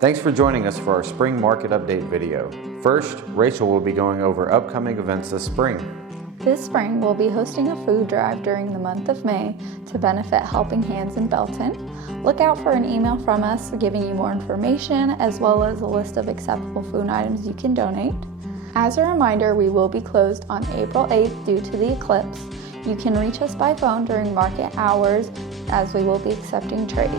Thanks for joining us for our spring market update video. First, Rachel will be going over upcoming events this spring. This spring, we'll be hosting a food drive during the month of May to benefit Helping Hands in Belton. Look out for an email from us giving you more information as well as a list of acceptable food items you can donate. As a reminder, we will be closed on April 8th due to the eclipse. You can reach us by phone during market hours as we will be accepting trades.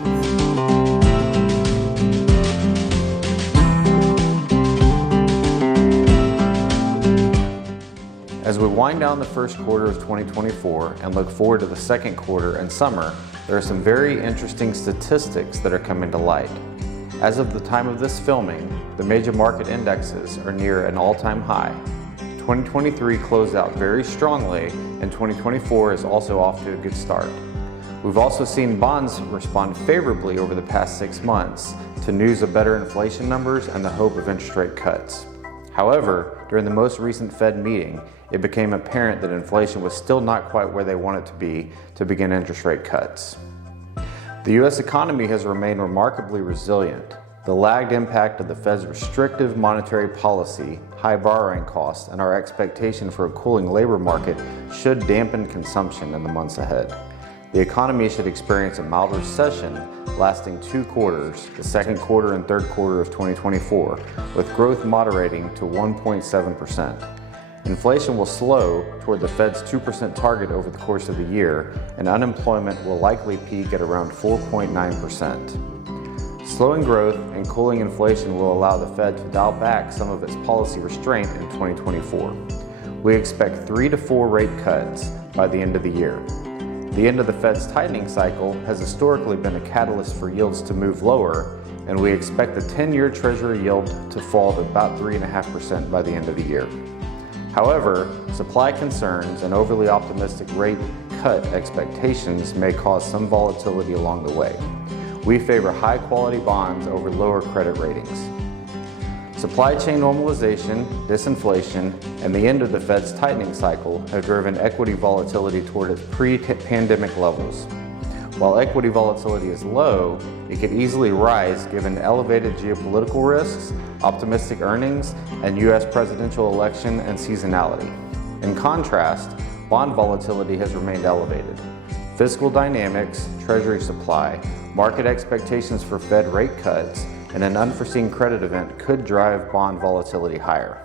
As we wind down the first quarter of 2024 and look forward to the second quarter and summer, there are some very interesting statistics that are coming to light. As of the time of this filming, the major market indexes are near an all-time high. 2023 closed out very strongly, and 2024 is also off to a good start. We've also seen bonds respond favorably over the past 6 months to news of better inflation numbers and the hope of interest rate cuts. However, during the most recent Fed meeting, it became apparent that inflation was still not quite where they want it to be to begin interest rate cuts. The U.S. economy has remained remarkably resilient. The lagged impact of the Fed's restrictive monetary policy, high borrowing costs, and our expectation for a cooling labor market should dampen consumption in the months ahead. The economy should experience a mild recession lasting 2 quarters, the second quarter and third quarter of 2024, with growth moderating to 1.7%. Inflation will slow toward the Fed's 2% target over the course of the year, and unemployment will likely peak at around 4.9%. Slowing growth and cooling inflation will allow the Fed to dial back some of its policy restraint in 2024. We expect 3 to 4 rate cuts by the end of the year. The end of the Fed's tightening cycle has historically been a catalyst for yields to move lower, and we expect the 10-year Treasury yield to fall to about 3.5% by the end of the year. However, supply concerns and overly optimistic rate cut expectations may cause some volatility along the way. We favor high-quality bonds over lower credit ratings. Supply chain normalization, disinflation, and the end of the Fed's tightening cycle have driven equity volatility toward its pre-pandemic levels. While equity volatility is low, it could easily rise given elevated geopolitical risks, optimistic earnings, and U.S. presidential election and seasonality. In contrast, bond volatility has remained elevated. Fiscal dynamics, Treasury supply, market expectations for Fed rate cuts, and an unforeseen credit event could drive bond volatility higher.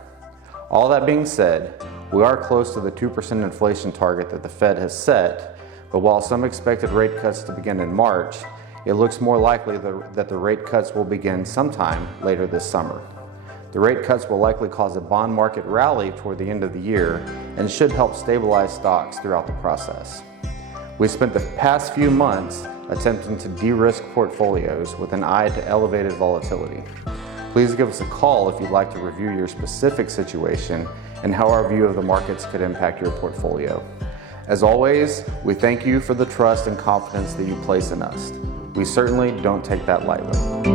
All that being said, we are close to the 2% inflation target that the Fed has set, but while some expected rate cuts to begin in March, it looks more likely that the rate cuts will begin sometime later this summer. The rate cuts will likely cause a bond market rally toward the end of the year and should help stabilize stocks throughout the process. We spent the past few months attempting to de-risk portfolios with an eye to elevated volatility. Please give us a call if you'd like to review your specific situation and how our view of the markets could impact your portfolio. As always, we thank you for the trust and confidence that you place in us. We certainly don't take that lightly.